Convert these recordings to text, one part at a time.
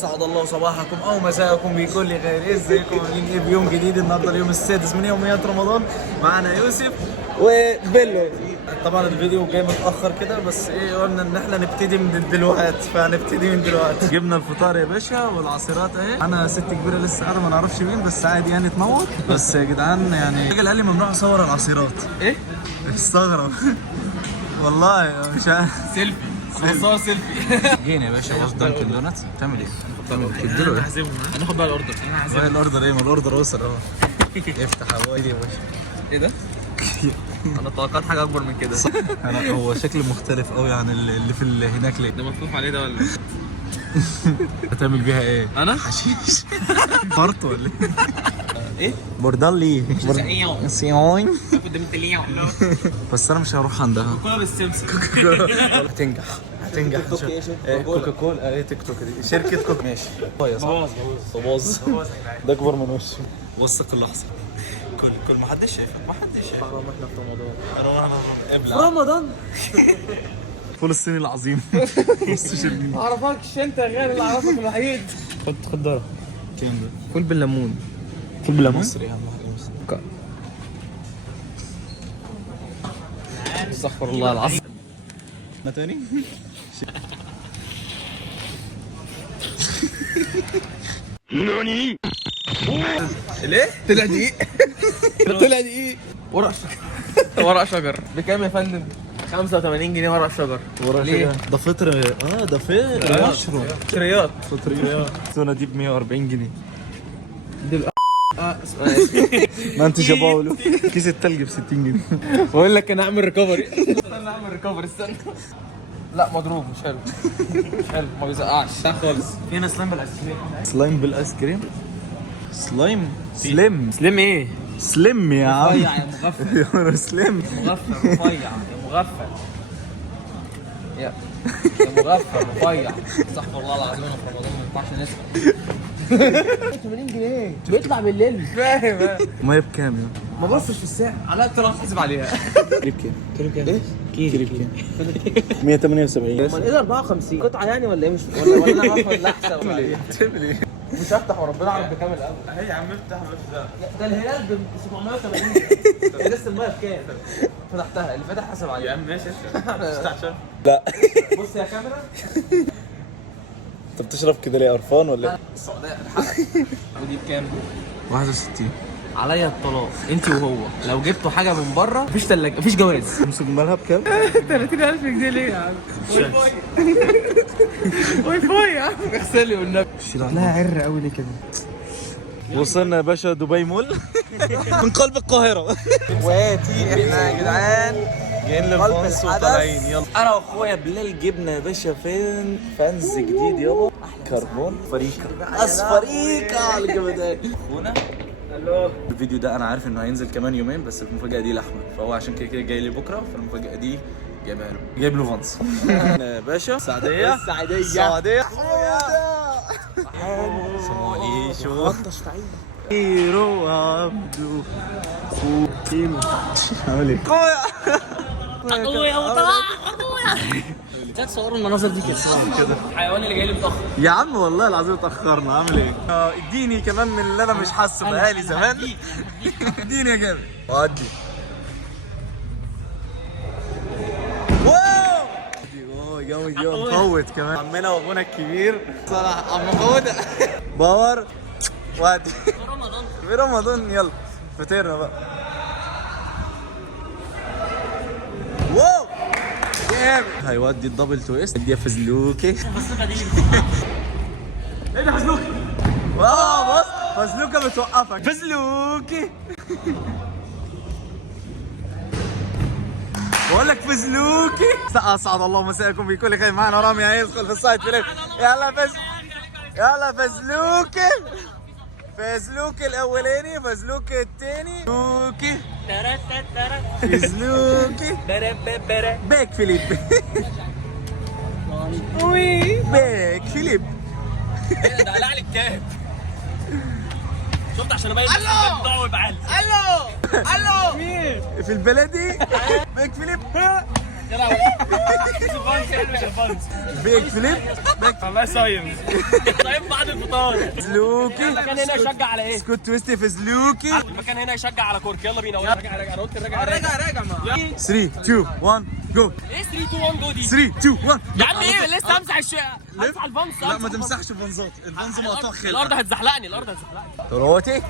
سعد الله صباحكم او مساءكم بكل خير. ازيكم عاملين ايه؟ بيوم جديد النهارده اليوم السادس من يوميات رمضان. معانا يوسف وبيلو. طبعا الفيديو جاي متاخر كده بس ايه قلنا ان احنا نبتدي من دلوقتي، فهنبتدي من دلوقتي. جبنا الفطار يا باشا والعصيرات اهي. انا ست كبيره لسه قاعده ما نعرفش مين بس عادي يعني تنور. بس يا جدعان يعني الراجل قال لي ممنوع اصور العصيرات. ايه؟ استغرب والله مش عارف. سيلفي صور سيلفي. جينا يا باشا وسط دانكن دونتس. بتعمل ايه؟ تديله ايه؟ هناخد بقى الاوردر. ايه الاوردر؟ ايه؟ ما الاوردر وصل اهو. افتح يا باشا. ايه ده؟ انا توقعت حاجه اكبر من كده. انا هو شكل مختلف قوي عن اللي في هناك. ليه؟ ده مفتوح عليه ده ولا هتعمل بيها ايه؟ انا؟ حشيش. فرط ولا ايه؟ ايه؟ بوردالي سيون. قدام التليع. بس انا مش هروح عندها. كلها بالسمسم. هتنجح هتنجح. كوكا كولا ايه؟ تيك توك دي شركه كوكا. ماشي. باظ ده اكبر من وشي. وثق اللحظه. كل ما حدش شايفك، ما حدش شايفك. حرام احنا في رمضان. ابلع رمضان؟ فول الصيني العظيم. ما اعرفكش انت غير اللي اعرفك الوحيد. خد دره. كام ده؟ فول بالليمون. فول بالليمون؟ مصري اهم حاجه مصري. استغفر الله العظيم. ما تاني؟ نوني ليه؟ طلع دقيق. طلع دقيق. ورق شجر بكام يا فندم؟ 85 جنيه ورق شجر. ليه؟ ده فطر. ده فطر مشروم. شريات. فطريات. التونه دي ب 140 جنيه. دي ما انت جابولو. كيس التلج ب 60 جنيه. بقول لك انا اعمل ريكفري. استنى اعمل ريكفري استنى. لا مضروب مش حلو. مش حلو ما بيزقعش خالص. هنا سلايم بالايس كريم. سلايم بالايس كريم. سليم ايه؟ سليم يا عم. رفيع يا مغفل. يا سليم. مغفل رفيع يا مغفل. يا مغفل رفيع. استغفر الله العظيم انا في رمضان ما ينفعش نسمع. 80 جنيه بيطلع بالليل مش فاهم. ما بكام يا؟ ما بصش في الساعه على طلع حاسب عليها. كيلو بكام؟ كيلو كام؟ ايه؟ كيلو بكام؟ 178. امال ايه ده 54 قطعه يعني ولا ايه؟ مش ولا انا باخد لحسه ولا ايه؟ تعمل ايه؟ مش هفتح وربنا اعرف بكام الاول. اهي يا عم افتح بس. ده الهلال ب 780. لسه الميه بكام؟ فتحتها اللي فتح حسب عليها. يا عم ماشي اشرب. لا بص يا كاميرا. انت بتشرب كده ليه؟ قرفان ولا ايه؟ السعوديه الحق. ودي بكام؟ 61. عليا الطلاق انت وهو لو جبتوا حاجه من بره مفيش ثلاجه مفيش جواز. امسك مالها بكام؟ 30,000 جنيه ليه يا عم؟ واي فاي يا عم. اغسلي والنبي. لا عر قوي ليه كده؟ وصلنا يا باشا دبي مول. من قلب القاهرة. اخواتي احنا يا جدعان جايين لفانس وطالعين. يلا انا واخويا بلال جبنا يا باشا فانز جديد يابا. كربون فريكا اصفريكا على الجمدان. اخونا الفيديو ده انا عارف انه هينزل كمان يومين بس المفاجأة دي لحمة، فهو عشان كده جاي لي بكره، فالمفاجأة دي جايبها له. جايب له فانس. يا باشا السعودية. السعودية. صومالي شو هيرو عبدو كيلو. عامل ايه؟ اخويا اخويا تصوروا المناظر دي كده. الحيوان اللي جاي لي متاخر يا عم والله العظيم اتأخرنا. عامل ايه؟ اديني كمان من اللي انا مش حاسه بقالي زمان. اديني يا جامد. ودي واو جامد يوم مفوت كمان. عمنا وابونا الكبير صلاح عم مفوت. باور ودي في رمضان. يلا فطرنا بقى. واو جامد. هيودي الدبل تويست. دي فزلوكي. ايه ده فزلوكي؟ واو بص فزلوكه بتوقفك. فزلوكي. بقول لك فزلوكي. اسعد الله مساءكم بكل خير. معنا رامي هيدخل في السايد فيلم. يلا فزلوكي. فزلوكي الاولاني، فزلوكي الثاني. فزلوكي فزلوكي باك فيليب. باك فيليب. ده قلع لي الكاب. شفت عشان ابين الكاب بتاعه يبقى عالي. الو مين في البلدي. باك فيليب. يا لهوي الفانس يعني مش الفانس بيك فليب باك والله صايم صايم بعد الفطار. فزلوكي. المكان هنا يشجع على ايه؟ سكوت تويستي فزلوكي. المكان هنا يشجع على كورك. يلا بينا. راجع انا قلت راجع 3 2 1 جو. ايه 3 2 1 جو دي؟ 3 2 1 يا عم ايه لسه همسح همسح الفانس. لا ما تمسحش الفنزات، الفنز مقطوع خلق. الارض هتزحلقني. روتي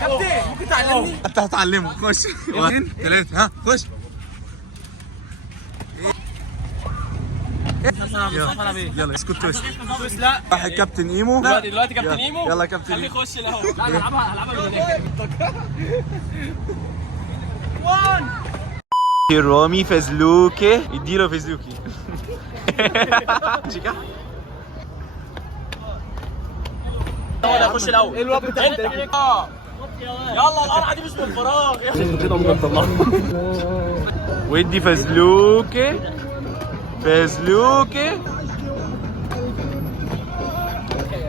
كابتن ممكن تعلمني؟ انت هتعلمه. خش 2 3 ها خش. يلا اسكت تويست. لا راح الكابتن ايمو. دلوقتي كابتن ايمو. يلا كابتن خليه ايمو. يخش الاول. لا هلعبها من هناك. رامي فزلوكي يديله فزلوكي. هو اللي هيخش الاول. الواد بتاع يلا القرعه دي مش من فراغ. كده ممكن نطلعها. ويدي فزلوكي فزلوكي.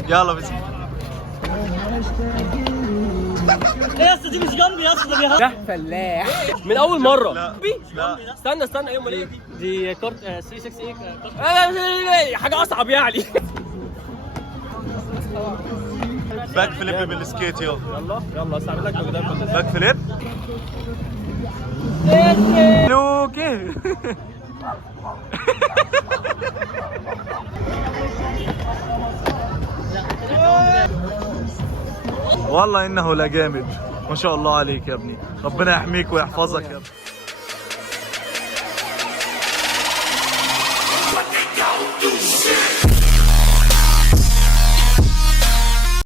يلا فزلوكي. ايه يا اسطى دي مش جنبي يا اسطى. ده فلاح من اول مره. لا. استنى ايه امال ايه دي كارت 368 حاجه اصعب يعني. باك فليب بالسكيت. يلا استعمل لك قدام. باك فليب فزلوكي. والله انه لجامد ما شاء الله عليك يا ابني. ربنا يحميك ويحفظك يا ابني.